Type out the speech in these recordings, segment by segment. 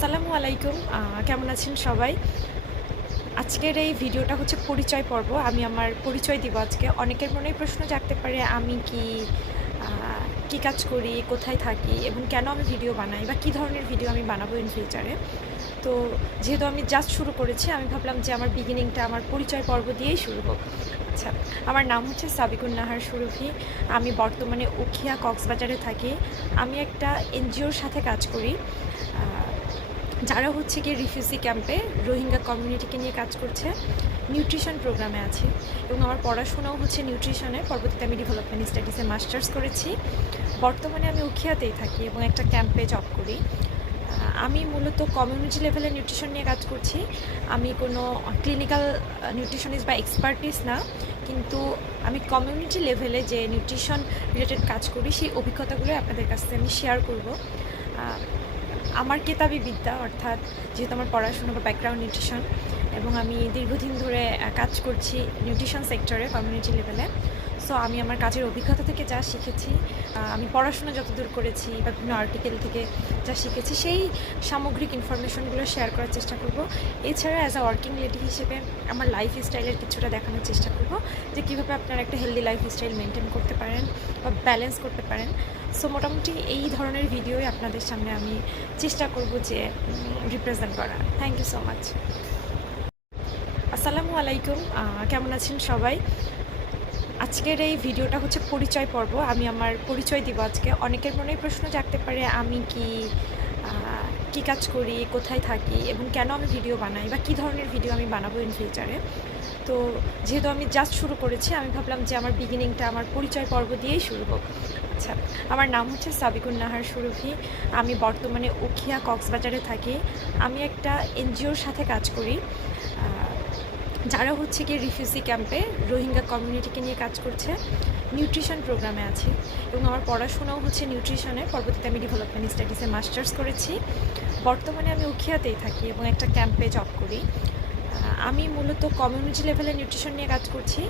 আসসালামু আলাইকুম। কেমন আছেন সবাই? আজকের এই ভিডিওটা হচ্ছে পরিচয় পর্ব। আমি আমার পরিচয় দিব আজকে। অনেকের মনেই প্রশ্ন জাগতে পারে আমি আ কি কাজ করি, কোথায় থাকি এবং কেন আমি ভিডিও বানাই বা কী ধরনের ভিডিও আমি বানাবো ইন ফিউচারে। তো যেহেতু আমি জাস্ট শুরু করেছি, আমি ভাবলাম যে আমার বিগিনিংটা আমার পরিচয় পর্ব দিয়েই শুরু হোক। আচ্ছা, আমার নাম হচ্ছে সাবিকুন নাহার সুরভি। আমি বর্তমানে উখিয়া কক্সবাজারে থাকি। আমি একটা এনজিওর সাথে কাজ করি। আ যারা হচ্ছে গিয়ে রিফিউজি ক্যাম্পে রোহিঙ্গা কমিউনিটিকে নিয়ে কাজ করছে। নিউট্রিশন প্রোগ্রামে আছি এবং আমার পড়াশোনাও হচ্ছে নিউট্রিশনে। পরবর্তীতে আমি ডেভেলপমেন্ট স্টাডিজে মাস্টার্স করেছি। বর্তমানে আমি উখিয়াতেই থাকি এবং একটা ক্যাম্পে জব করি। আমি মূলত কমিউনিটি লেভেলে নিউট্রিশন নিয়ে কাজ করছি। আমি কোনো ক্লিনিক্যাল নিউট্রিশনিস্ট বা এক্সপার্টিস না, কিন্তু আমি কমিউনিটি লেভেলে যে নিউট্রিশন রিলেটেড কাজ করি সেই অভিজ্ঞতাগুলো আপনাদের কাছ থেকে আমি শেয়ার করব। আমার কেতাবি বিদ্যা, অর্থাৎ যেহেতু আমার পড়াশোনা বা ব্যাকগ্রাউন্ড নিউট্রিশন এবং আমি দীর্ঘদিন ধরে কাজ করছি নিউট্রিশন সেক্টরে কমিউনিটি লেভেলে। সো আমি আমার কাজের অভিজ্ঞতা থেকে যা শিখেছি, আমি পড়াশোনা যতদূর করেছি বা বিভিন্ন আর্টিকেল থেকে যা শিখেছি, সেই সামগ্রিক ইনফরমেশনগুলো শেয়ার করার চেষ্টা করব। এছাড়া অ্যাজ আ ওয়ার্কিং লেডি হিসেবে আমার লাইফ স্টাইলের কিছুটা দেখানোর চেষ্টা করব, যে কীভাবে আপনারা একটা হেলদি লাইফ স্টাইল মেনটেন করতে পারেন বা ব্যালেন্স করতে পারেন। সো মোটামুটি এই ধরনের ভিডিওই আপনাদের সামনে আমি চেষ্টা করব যে রিপ্রেজেন্ট করা। Thank you so much. আসসালামু আলাইকুম। কেমন আছেন সবাই? আজকের এই ভিডিওটা হচ্ছে পরিচয় পর্ব। আমি আমার পরিচয় দিব আজকে। অনেকের মনেই প্রশ্ন জাগতে পারে আমি কি কাজ করি, কোথায় থাকি এবং কেন আমি ভিডিও বানাই বা কী ধরনের ভিডিও আমি বানাবো ইন ফিউচারে। তো যেহেতু আমি জাস্ট শুরু করেছি, আমি ভাবলাম যে আমার বিগিনিংটা আমার পরিচয় পর্ব দিয়েই শুরু হোক। আচ্ছা, আমার নাম হচ্ছে সাবিকুন নাহার সুরভি। আমি বর্তমানে উখিয়া কক্সবাজারে থাকি। আমি একটা এনজিওর সাথে কাজ করি। যারা হচ্ছে গিয়ে রিফিউজি ক্যাম্পে রোহিঙ্গা কমিউনিটিকে নিয়ে কাজ করছে। নিউট্রিশন প্রোগ্রামে আছি এবং আমার পড়াশোনাও হচ্ছে নিউট্রিশনে। পরবর্তীতে আমি ডেভেলপমেন্ট স্টাডিজে মাস্টার্স করেছি। বর্তমানে আমি উখিয়াতেই থাকি এবং একটা ক্যাম্পে জব করি। আমি মূলত কমিউনিটি লেভেলে নিউট্রিশন নিয়ে কাজ করছি।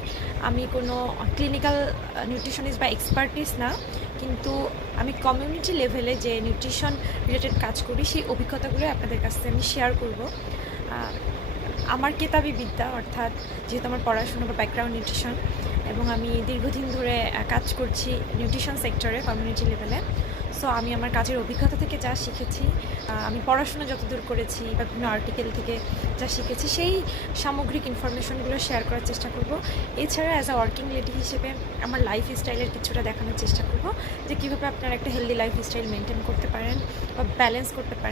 আমি কোনো ক্লিনিক্যাল নিউট্রিশনিস্ট বা এক্সপার্টিস না, কিন্তু আমি কমিউনিটি লেভেলে যে নিউট্রিশন রিলেটেড কাজ করি সেই অভিজ্ঞতাগুলো আপনাদের কাছ থেকে আমি শেয়ার করব। আমার কেতাবি বিদ্যা, অর্থাৎ যেহেতু আমার পড়াশোনা বা ব্যাকগ্রাউন্ড নিউট্রিশন এবং আমি দীর্ঘদিন ধরে কাজ করছি নিউট্রিশন সেক্টরে কমিউনিটি লেভেলে। সো আমি আমার কাজের অভিজ্ঞতা থেকে যা শিখেছি, আমি পড়াশোনা যতদূর করেছি বা বিভিন্ন আর্টিকেল থেকে যা শিখেছি, সেই সামগ্রিক ইনফরমেশনগুলো শেয়ার করার চেষ্টা করব। এছাড়া অ্যাজ আ ওয়ার্কিং লেডি হিসেবে আমার লাইফ স্টাইলের কিছুটা দেখানোর চেষ্টা করব, যে কীভাবে আপনারা একটা হেলদি লাইফ স্টাইল মেনটেন করতে পারেন বা ব্যালেন্স করতে পারেন।